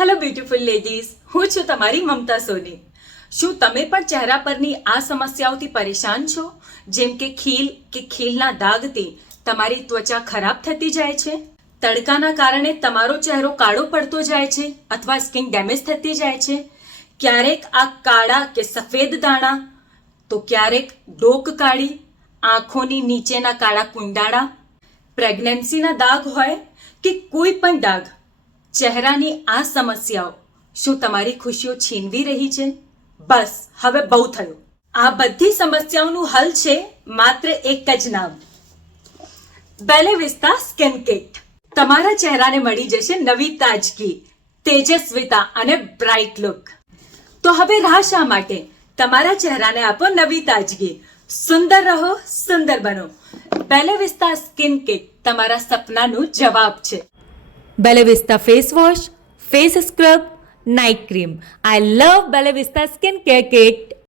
Hello beautiful ladies, હું છું તમારી મમતા સોની. શું તમે પણ ચહેરા પરની આ સમસ્યાઓથી પરેશાન છો? જેમ કે ખીલ કે ખીલના દાગથી તમારી ત્વચા ખરાબ થતી જાય છે, તડકાના કારણે તમારો ચહેરો કાળો પડતો જાય છે અથવા સ્કિન ડેમેજ થતી જાય છે, ક્યારેક આ કાળા કે સફેદ દાણા, તો ક્યારેક ડોક કાળી, આંખોની નીચેના કાળા કુંડાળા, પ્રેગ્નન્સીના દાગ હોય કે કોઈ પણ દાગ, ચહેરાની આ સમસ્યાઓ શું તમારી ખુશીઓ છીનવી રહી છે? બસ હવે બહુ થયું. આ બધી સમસ્યાઓનું હલ છે માત્ર એક જ નામ, બેલે વિસ્તા સ્કિન કિટ. તમારા ચહેરાને મળી જશે નવી તાજગી, તેજસ્વીતા અને બ્રાઇટ લુક. તો હવે રાહ શા માટે? તમારા ચહેરાને આપો નવી તાજગી. સુંદર રહો, સુંદર બનો. બેલે વિસ્તા સ્કિન કિટ તમારા સપનાનું જવાબ છે. Bella Vista face wash, face scrub, night cream. I love Bella Vista skincare kit.